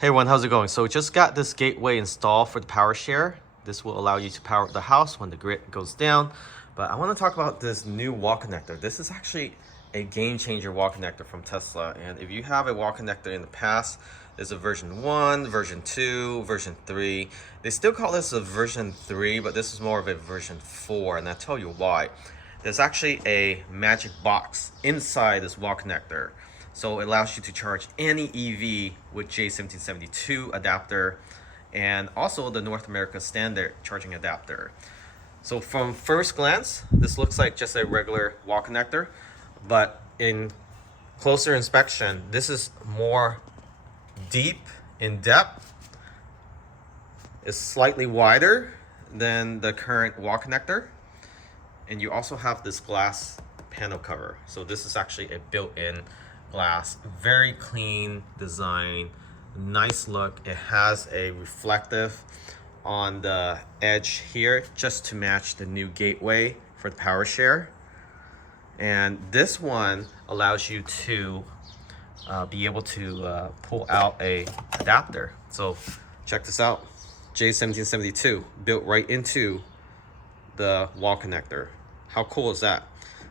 Hey everyone, how's it going? So just got this gateway installed for the power share. This will allow you to power the house when the grid goes down. But I want to talk about this new wall connector. This is actually a game changer wall connector from Tesla. And if you have a wall connector in the past, there's a version 1, version 2, version 3. They still call this a version 3, but this is more of a version 4, and I'll tell you why. There's actually a magic box inside this wall connector. So it allows you to charge any EV with J1772 adapter and also the North America standard charging adapter. So from first glance, this looks like just a regular wall connector, but in closer inspection, this is more deep in depth. It's slightly wider than the current wall connector. And you also have this glass panel cover. So this is actually a built-in glass, very clean design, nice look. It has a reflective on the edge here just to match the new gateway for the power share. And this one allows you to be able to pull out a adapter. So check this out, J1772 built right into the wall connector. How cool is that?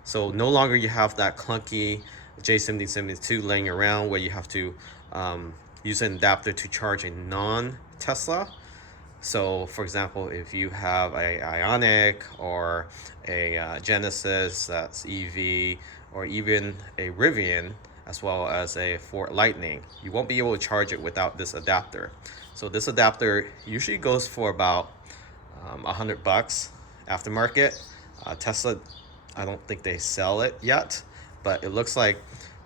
So no longer you have that clunky J1772 laying around where you have to use an adapter to charge a non-Tesla. So for example, if you have a Ioniq or a Genesis that's EV, or even a Rivian as well as a Ford Lightning, you won't be able to charge it without this adapter. So this adapter usually goes for about $100 aftermarket. Tesla, I don't think they sell it yet, but it looks like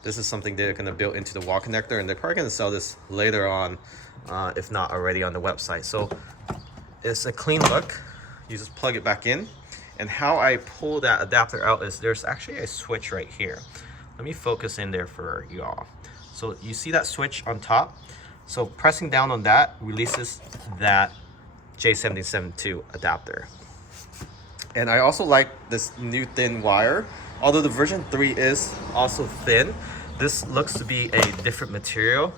this is something they're going to build into the wall connector, and they're probably going to sell this later on, if not already on the website. So it's a clean look. You just plug it back in, and how I pull that adapter out is there's actually a switch right here. Let me focus in there for y'all. So you see that switch on top? So pressing down on that releases that J1772 adapter. And I also like this new thin wire. Although the version 3 is also thin, this looks to be a different material.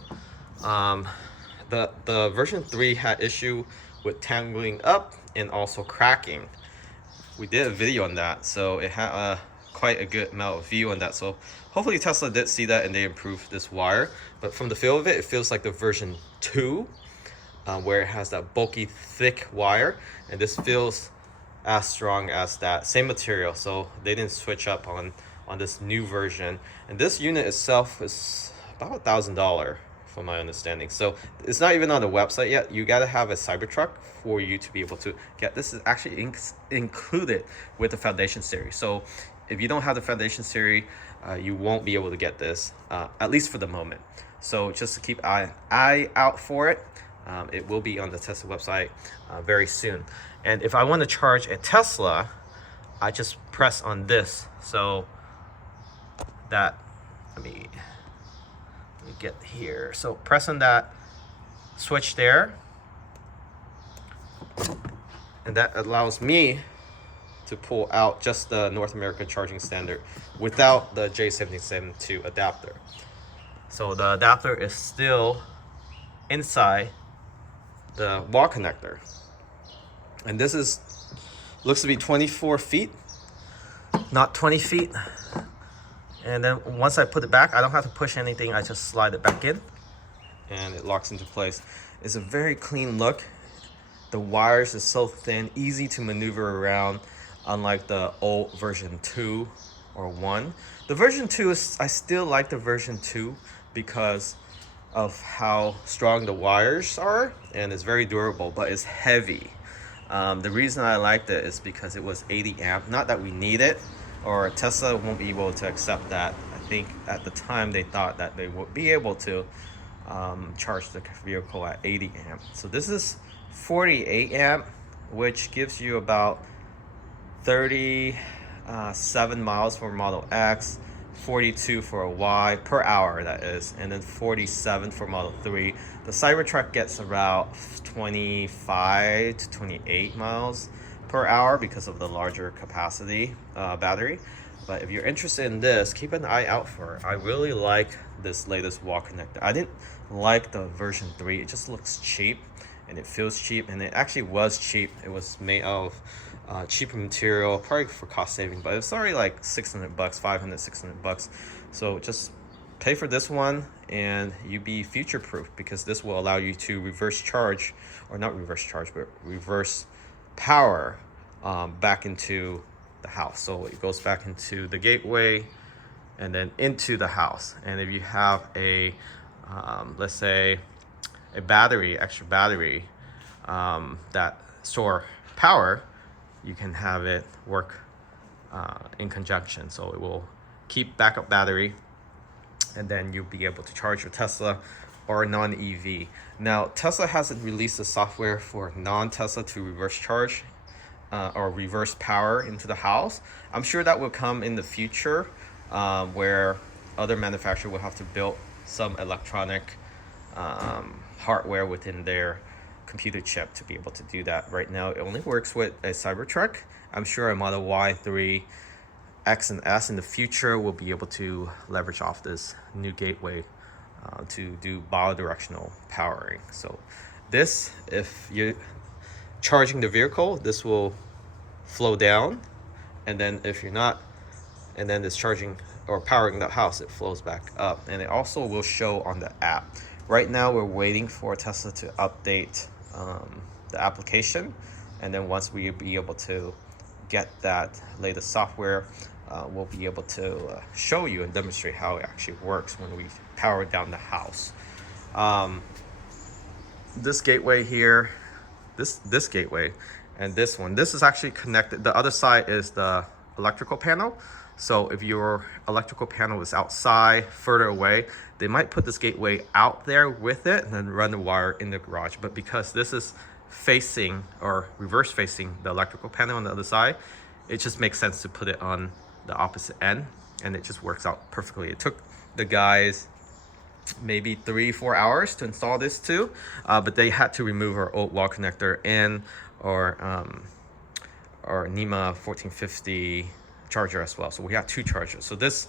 The version 3 had issue with tangling up and also cracking. We did a video on that, so it had quite a good amount of view on that. So hopefully Tesla did see that and they improved this wire. But from the feel of it, it feels like the version 2, where it has that bulky, thick wire, and this feels as strong as that same material. So they didn't switch up on this new version, and this unit itself is about $1,000 from my understanding. So it's not even on the website yet. You got to have a Cybertruck for you to be able to get this. Is actually included with the Foundation series. So if you don't have the Foundation series, you won't be able to get this, at least for the moment. So just to keep an eye out for it. It will be on the Tesla website very soon. And if I want to charge a Tesla, I just press on this. So that, let me get here. So press on that switch there, and that allows me to pull out just the North American charging standard without the J1772 adapter. So the adapter is still inside the wall connector, and this is looks to be 24 feet, not 20 feet. And then once I put it back, I don't have to push anything. I just slide it back in and it locks into place. It's a very clean look. The wires is so thin, easy to maneuver around, unlike the old version 2 or 1. The version 2 is, I still like the version 2 because of how strong the wires are, and it's very durable, but it's heavy. The reason I liked it is because it was 80 amp. Not that we need it, or Tesla won't be able to accept that. I think at the time they thought that they would be able to charge the vehicle at 80 amp. So this is 48 amp, which gives you about 37 miles for Model X, 42 for a Y per hour, that is, and then 47 for Model 3. The Cybertruck gets about 25 to 28 miles per hour because of the larger capacity battery. But if you're interested in this, keep an eye out for it. I really like this latest wall connector. I didn't like the version 3. It just looks cheap and it feels cheap, and it actually was cheap. It was made of cheaper material, probably for cost saving, but it's already like $600, 500, $600. So just pay for this one and you be future proof, because this will allow you to reverse charge, or not reverse charge, but reverse power back into the house. So it goes back into the gateway and then into the house. And if you have a let's say a battery, extra battery that store power, you can have it work in conjunction. So it will keep backup battery, and then you'll be able to charge your Tesla or non-EV. Now, Tesla hasn't released the software for non-Tesla to reverse charge or reverse power into the house. I'm sure that will come in the future, where other manufacturers will have to build some electronic hardware within their computer chip to be able to do that. Right now, it only works with a Cybertruck. I'm sure a Model Y, 3, X, and S in the future will be able to leverage off this new gateway to do bidirectional powering. So this, if you're charging the vehicle, this will flow down, and then if you're not, and then it's charging or powering the house, it flows back up, and it also will show on the app. Right now, we're waiting for Tesla to update the application, and then once we be able to get that latest software, we'll be able to show you and demonstrate how it actually works when we power down the house. This gateway here, this gateway, and this one, this is actually connected. The other side is the electrical panel. So if your electrical panel is outside, further away, they might put this gateway out there with it and then run the wire in the garage. But because this is facing or reverse facing the electrical panel on the other side, it just makes sense to put it on the opposite end, and it just works out perfectly. It took the guys maybe 3-4 hours to install this too, but they had to remove our old wall connector and our NEMA 1450 charger as well. So we have 2 chargers. So this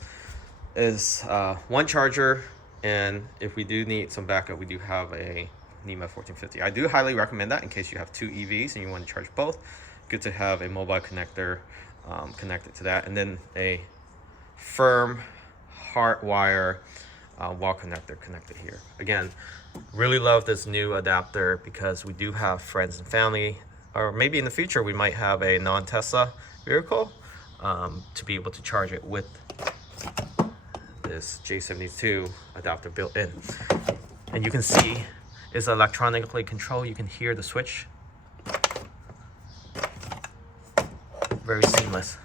is 1 charger, and if we do need some backup, we do have a NEMA 1450. I do highly recommend that in case you have 2 EVs and you want to charge both. Good to have a mobile connector connected to that, and then a firm hard wire wall connector connected here. Again, really love this new adapter because we do have friends and family, or maybe in the future we might have a non-Tesla vehicle to be able to charge it with this J72 adapter built in. And you can see it's electronically controlled. You can hear the switch. Very seamless.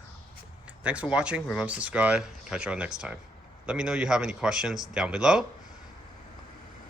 Thanks for watching. Remember to subscribe. Catch you all next time. Let me know if you have any questions down below.